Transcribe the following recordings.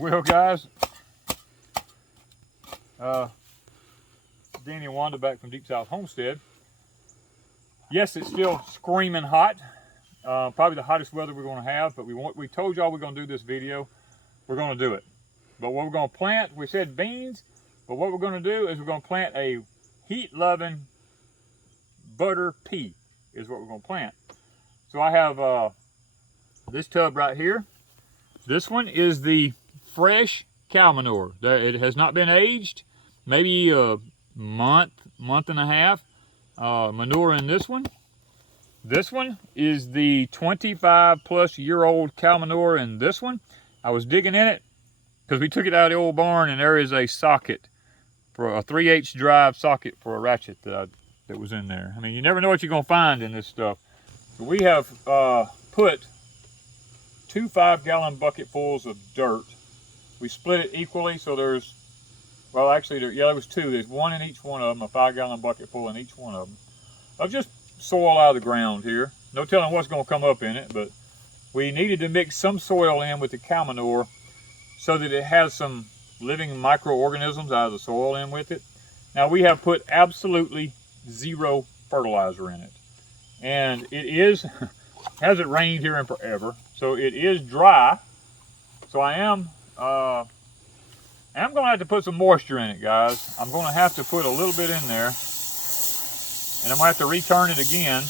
Well, guys, Danny and Wanda back from Deepsouth Homestead. Yes, it's still screaming hot. Probably the hottest weather we're going to have, but we told y'all we're going to do this video. We're going to do it. But what we're going to plant, we said beans, but what we're going to do is we're going to plant a heat-loving butter pea is what we're going to plant. So I have this tub right here. This one is the fresh cow manure. It has not been aged, maybe a month and a half. Manure in this one. This one is the 25-plus-year-old cow manure in this one. I was digging in it because we took it out of the old barn, and there is a socket for a 3/8 drive socket for a ratchet that was in there. I mean, you never know what you're going to find in this stuff. So we have put 2 5-gallon bucketfuls of dirt. We split it equally, so there's, well, actually, there was 2. There's 1 in each one of them, a 5-gallon bucketful in each one of them, of just soil out of the ground here. No telling what's going to come up in it, but we needed to mix some soil in with the cow manure so that it has some living microorganisms out of the soil in with it. Now, we have put absolutely 0 fertilizer in it. And it is, hasn't rained here in forever, so it is dry. So I am going to have to put some moisture in it, guys. I'm going to have to put a little bit in there, and I'm going to have to return it again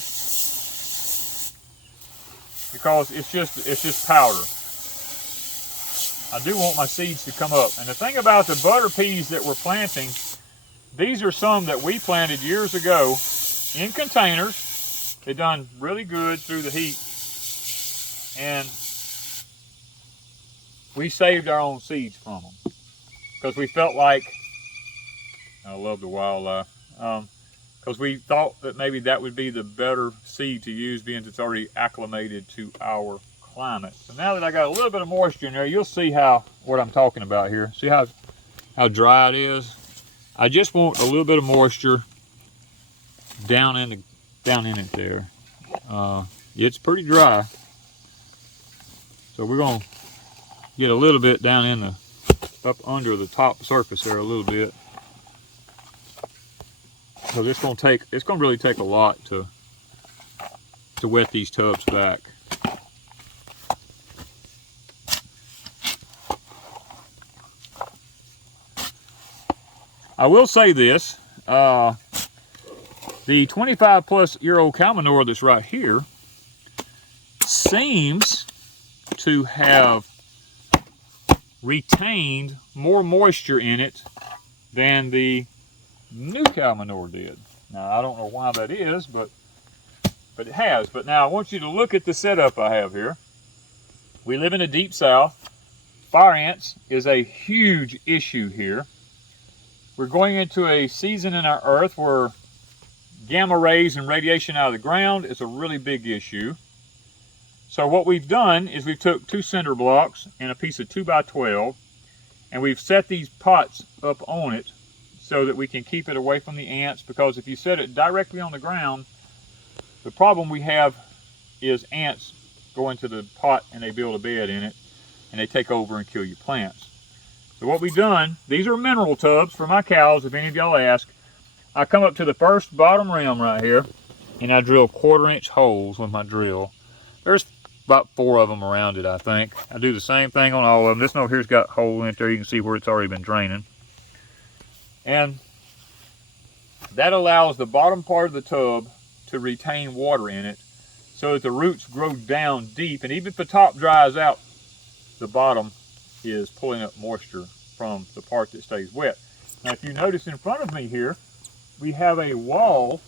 because it's just powder. I do want my seeds to come up. And the thing about the butter peas that we're planting, these are some that we planted years ago in containers. They done really good through the heat, and we saved our own seeds from them because we felt like, I love the wildlife, because we thought that maybe that would be the better seed to use, being it's already acclimated to our climate. So now that I got a little bit of moisture in there, you'll see what I'm talking about here. See how dry it is? I just want a little bit of moisture down in it there. It's pretty dry, so we're gonna get a little bit down in up under the top surface there a little bit. So it's gonna really take a lot to wet these tubs back. I will say this, the 25-plus-year-old cow manure that's right here seems to have retained more moisture in it than the new cow manure did. Now, I don't know why that is, but it has. But now I want you to look at the setup I have here. We live in the Deep South. Fire ants is a huge issue here. We're going into a season in our earth where gamma rays and radiation out of the ground is a really big issue. So what we've done is we've took 2 cinder blocks and a piece of 2x12, and we've set these pots up on it so that we can keep it away from the ants, because if you set it directly on the ground, the problem we have is ants go into the pot and they build a bed in it and they take over and kill your plants. So what we've done, these are mineral tubs for my cows, if any of y'all ask. I come up to the first bottom rim right here, and I drill 1/4-inch holes with my drill. There's about 4 of them around it, I think. I do the same thing on all of them. This one over here's got a hole in it there. You can see where it's already been draining. And that allows the bottom part of the tub to retain water in it so that the roots grow down deep. And even if the top dries out, the bottom is pulling up moisture from the part that stays wet. Now, if you notice in front of me here, we have a wall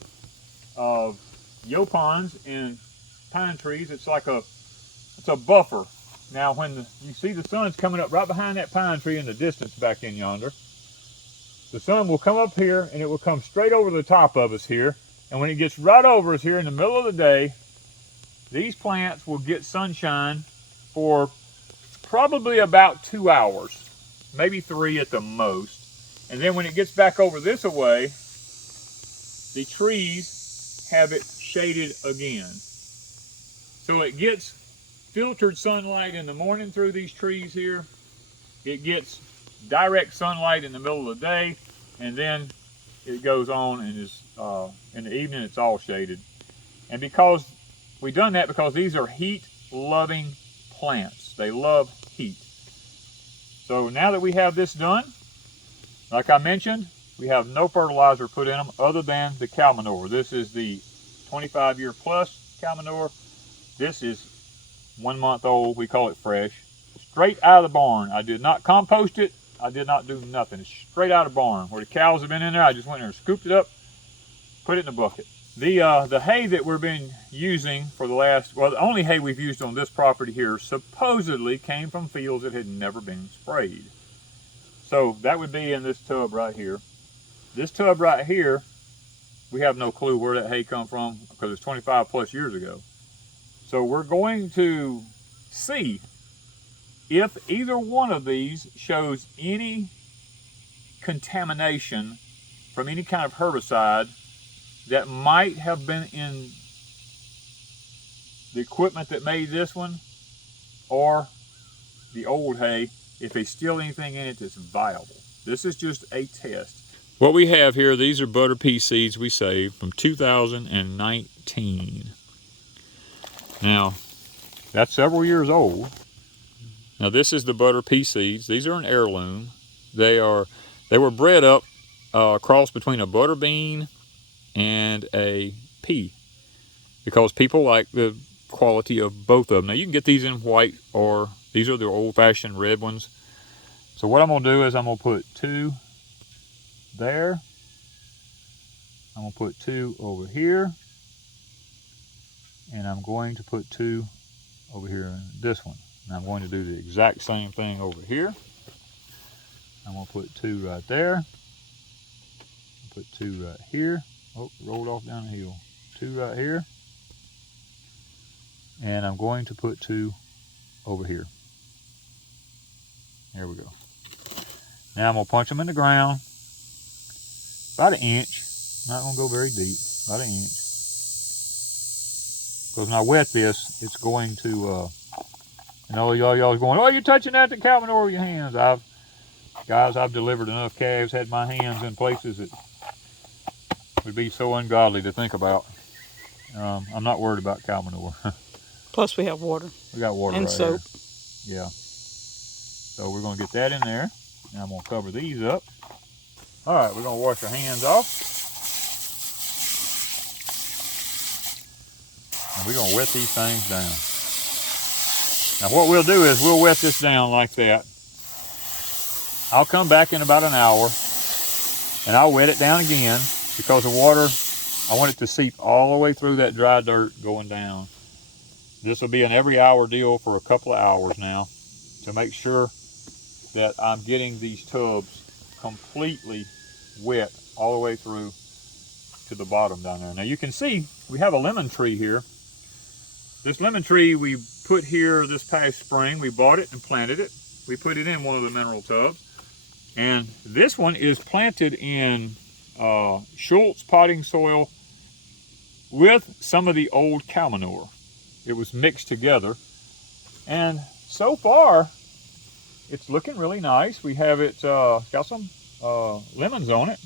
of yopons and pine trees. It's a buffer. Now, when you see the sun's coming up right behind that pine tree in the distance back in yonder, the sun will come up here and it will come straight over the top of us here. And when it gets right over us here in the middle of the day, these plants will get sunshine for probably about 2 hours, maybe 3 at the most. And then when it gets back over this way, the trees have it shaded again. So it gets filtered sunlight in the morning through these trees here, it gets direct sunlight in the middle of the day, and then it goes on and is in the evening it's all shaded. And because we've done that because these are heat-loving plants. They love heat. So now that we have this done, like I mentioned, we have no fertilizer put in them other than the cow manure. This is the 25-year plus cow manure. This is 1 month old. We call it fresh. Straight out of the barn. I did not compost it. I did not do nothing. It's straight out of the barn. Where the cows have been in there, I just went in there and scooped it up, put it in a bucket. The hay that we've been using for the last, well, the only hay we've used on this property here supposedly came from fields that had never been sprayed. So that would be in this tub right here. This tub right here, we have no clue where that hay come from because it's 25 plus years ago. So we're going to see if either one of these shows any contamination from any kind of herbicide that might have been in the equipment that made this one or the old hay, if there's still anything in it that's viable. This is just a test. What we have here, these are butter pea seeds we saved from 2019. Now, that's several years old. Now this is the butter pea seeds. These are an heirloom. They were bred up a cross between a butter bean and a pea because people like the quality of both of them. Now you can get these in white, or these are the old-fashioned red ones. So what I'm going to do is I'm going to put 2 there. I'm going to put 2 over here. And I'm going to put 2 over here in this one. And I'm going to do the exact same thing over here. I'm going to put 2 right there. Put 2 right here. Oh, rolled off down the hill. 2 right here. And I'm going to put 2 over here. There we go. Now I'm going to punch them in the ground. About 1 inch. Not going to go very deep. About 1 inch. Because when I wet this, it's going to, and all y'all going, oh, you're touching that to cow manure with your hands. Guys, I've delivered enough calves, had my hands in places that would be so ungodly to think about. I'm not worried about cow manure. Plus we have water. We got water and right soap. Here. Yeah. So we're going to get that in there. Now I'm going to cover these up. All right, we're going to wash our hands off. And we're going to wet these things down. Now what we'll do is we'll wet this down like that. I'll come back in about an hour and I'll wet it down again because the water, I want it to seep all the way through that dry dirt going down. This will be an every hour deal for a couple of hours now to make sure that I'm getting these tubs completely wet all the way through to the bottom down there. Now you can see we have a lemon tree here. This lemon tree we put here this past spring. We bought it and planted it. We put it in one of the mineral tubs. And this one is planted in Schultz potting soil with some of the old cow manure. It was mixed together. And so far, it's looking really nice. We have it, got some lemons on it.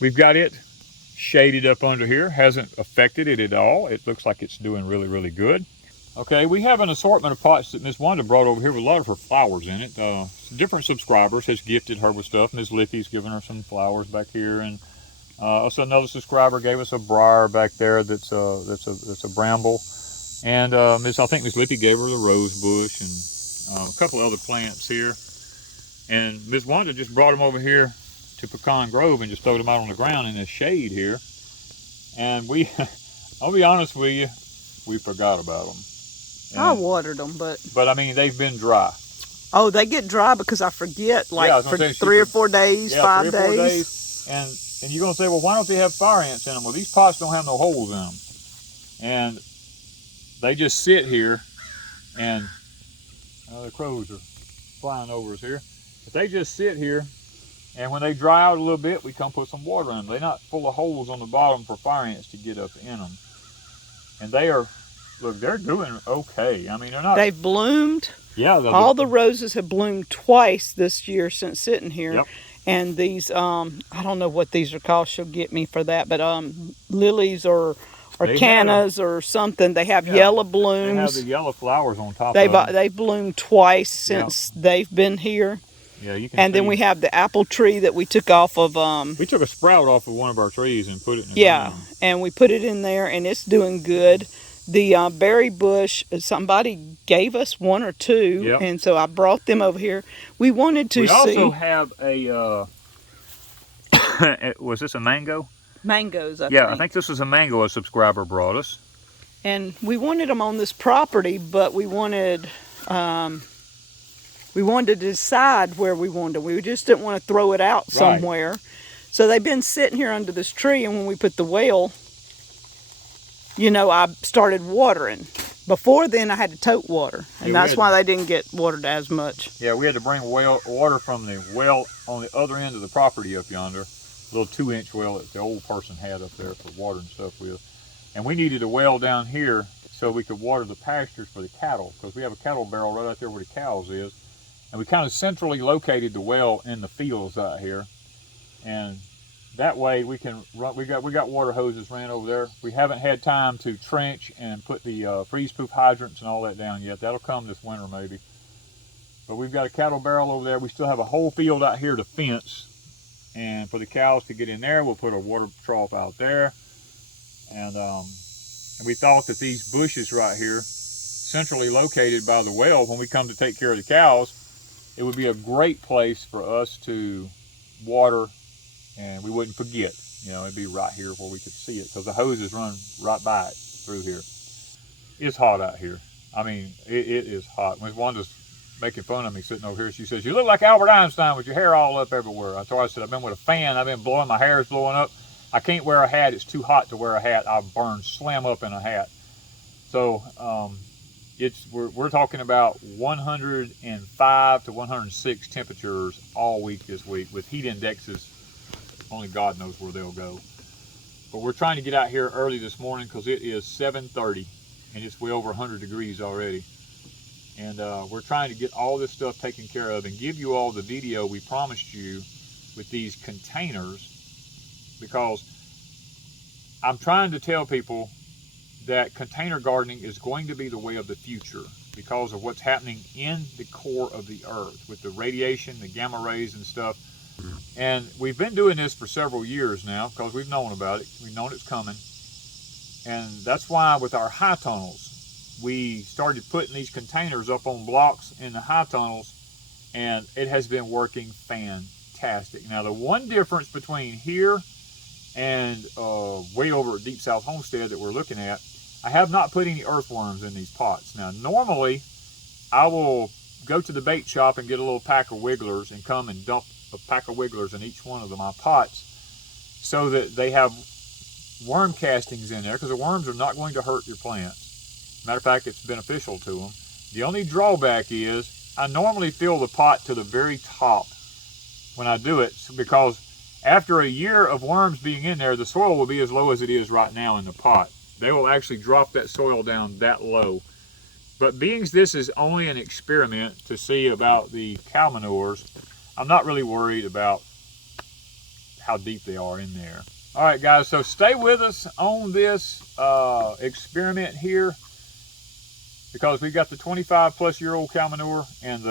We've got it shaded up under here. Hasn't affected it at all. It looks like it's doing really, really good. Okay, we have an assortment of pots that Miss Wanda brought over here with a lot of her flowers in it. Different subscribers has gifted her with stuff. Miss Lippy's given her some flowers back here, and also another subscriber gave us a briar back there that's a bramble. And I think Miss Lippy gave her the rose bush and a couple other plants here. And Miss Wanda just brought them over here to Pecan Grove and just throwed them out on the ground in the shade here. And I'll be honest with you, we forgot about them. And I watered them, but I mean, they've been dry. Oh, they get dry because I forget, like, yeah, for 3 or 4 days, yeah, 5 3 or 4 days. And you're going to say, well, why don't they have fire ants in them? Well, these pots don't have no holes in them. And they just sit here, and the crows are flying over us here. But they just sit here, and when they dry out a little bit, we come put some water in them. They're not full of holes on the bottom for fire ants to get up in them. And they are, look, they're doing okay. I mean, they're not. They've bloomed. Yeah. All the roses have bloomed twice this year since sitting here. Yep. And these, I don't know what these are called. She'll get me for that. But lilies or cannas or something. They have yellow blooms. They have the yellow flowers on top of them. They've bloomed twice since they've been here. Yeah, you can. And then we have the apple tree that we took off of. We took a sprout off of one of our trees and put it in the ground. And we put it in there, and it's doing good. The berry bush, somebody gave us one or two, and so I brought them over here. We wanted to see. We also have a, was this a mango? Mangoes, I think. Yeah, I think this was a mango a subscriber brought us. And we wanted them on this property, but we wanted to decide where we wanted them. We just didn't want to throw it out somewhere. So they've been sitting here under this tree, and when we put the well, you know, I started watering. Before then, I had to tote water, and that's why they didn't get watered as much. Yeah, we had to bring water from the well on the other end of the property up yonder, a little 2-inch well that the old person had up there for watering stuff with. And we needed a well down here so we could water the pastures for the cattle, because we have a cattle barrel right out there where the cows is. And we kind of centrally located the well in the fields out here. And that way we can run, we got water hoses ran over there. We haven't had time to trench and put the freeze-proof hydrants and all that down yet. That'll come this winter maybe. But we've got a cattle barrel over there. We still have a whole field out here to fence. And for the cows to get in there, we'll put a water trough out there. And we thought that these bushes right here, centrally located by the well, when we come to take care of the cows, it would be a great place for us to water, and we wouldn't forget. You know, it'd be right here where we could see it, because the hoses run right by it through here. It's hot out here. I mean, it is hot. When Wanda's making fun of me sitting over here, she says, "You look like Albert Einstein with your hair all up everywhere." I told her, I said, "I've been with a fan. I've been blowing, my hair is blowing up. I can't wear a hat. It's too hot to wear a hat. I'll burn slam up in a hat." So we're talking about 105 to 106 temperatures all week this week, with heat indexes only God knows where they'll go. But we're trying to get out here early this morning because it is 7:30 and it's way over 100 degrees already. And we're trying to get all this stuff taken care of and give you all the video we promised you with these containers, because I'm trying to tell people that container gardening is going to be the way of the future because of what's happening in the core of the earth with the radiation, the gamma rays and stuff. And we've been doing this for several years now because we've known about it. We've known it's coming. And that's why with our high tunnels, we started putting these containers up on blocks in the high tunnels, and it has been working fantastic. Now, the one difference between here and way over at Deepsouth Homestead that we're looking at, I have not put any earthworms in these pots. Now, normally, I will go to the bait shop and get a little pack of wigglers and come and dump a pack of wigglers in each one of my pots so that they have worm castings in there, because the worms are not going to hurt your plants. Matter of fact, it's beneficial to them. The only drawback is I normally fill the pot to the very top when I do it, because after a year of worms being in there, the soil will be as low as it is right now in the pot. They will actually drop that soil down that low. But being this is only an experiment to see about the cow manures, I'm not really worried about how deep they are in there. All right, guys, so stay with us on this experiment here, because we got the 25-plus-year-old cow manure and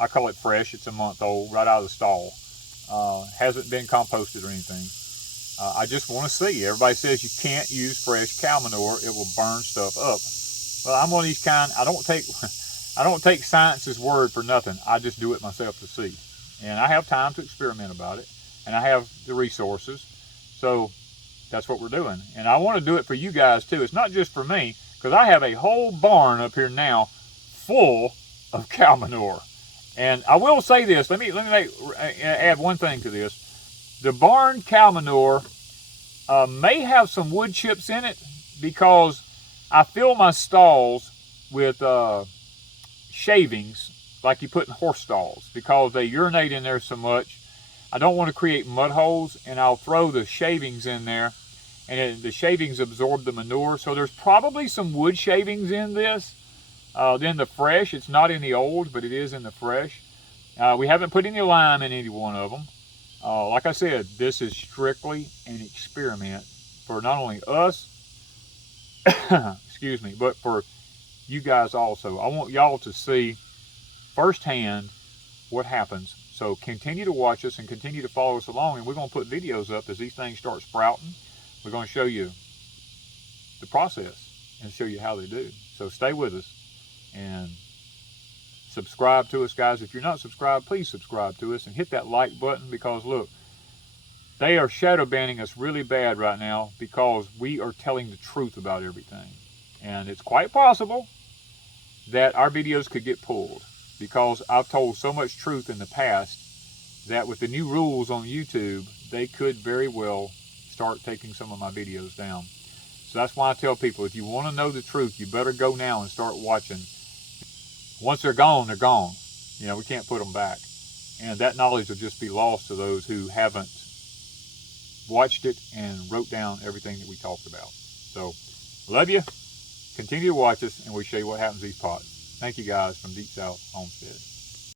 I call it fresh, it's a month old, right out of the stall. Hasn't been composted or anything. I just want to see. Everybody says you can't use fresh cow manure, it will burn stuff up. Well, I'm one of these kind, I don't take science's word for nothing. I just do it myself to see. And I have time to experiment about it, and I have the resources. So that's what we're doing. And I want to do it for you guys too. It's not just for me, because I have a whole barn up here now full of cow manure. And I will say this, let me add one thing to this. The barn cow manure may have some wood chips in it, because I fill my stalls with shavings like you put in horse stalls, because they urinate in there so much. I don't want to create mud holes, and I'll throw the shavings in there, and the shavings absorb the manure. So there's probably some wood shavings in this, Then the fresh, it's not in the old, but it is in the fresh. We haven't put any lime in any one of them. Like I said, this is strictly an experiment for not only us, excuse me, but for you guys also. I want y'all to see firsthand what happens. So continue to watch us and continue to follow us along, and we're going to put videos up as these things start sprouting. We're going to show you the process and show you how they do. So stay with us and subscribe to us, guys. If you're not subscribed, please subscribe to us and hit that like button, because look, they are shadow banning us really bad right now because we are telling the truth about everything. And it's quite possible that our videos could get pulled, because I've told so much truth in the past that with the new rules on YouTube, they could very well start taking some of my videos down. So that's why I tell people, if you want to know the truth, you better go now and start watching. Once they're gone, they're gone. You know, we can't put them back. And that knowledge will just be lost to those who haven't watched it and wrote down everything that we talked about. So, love you. Continue to watch us, and we'll show you what happens to these pots. Thank you guys from Deepsouth Homestead.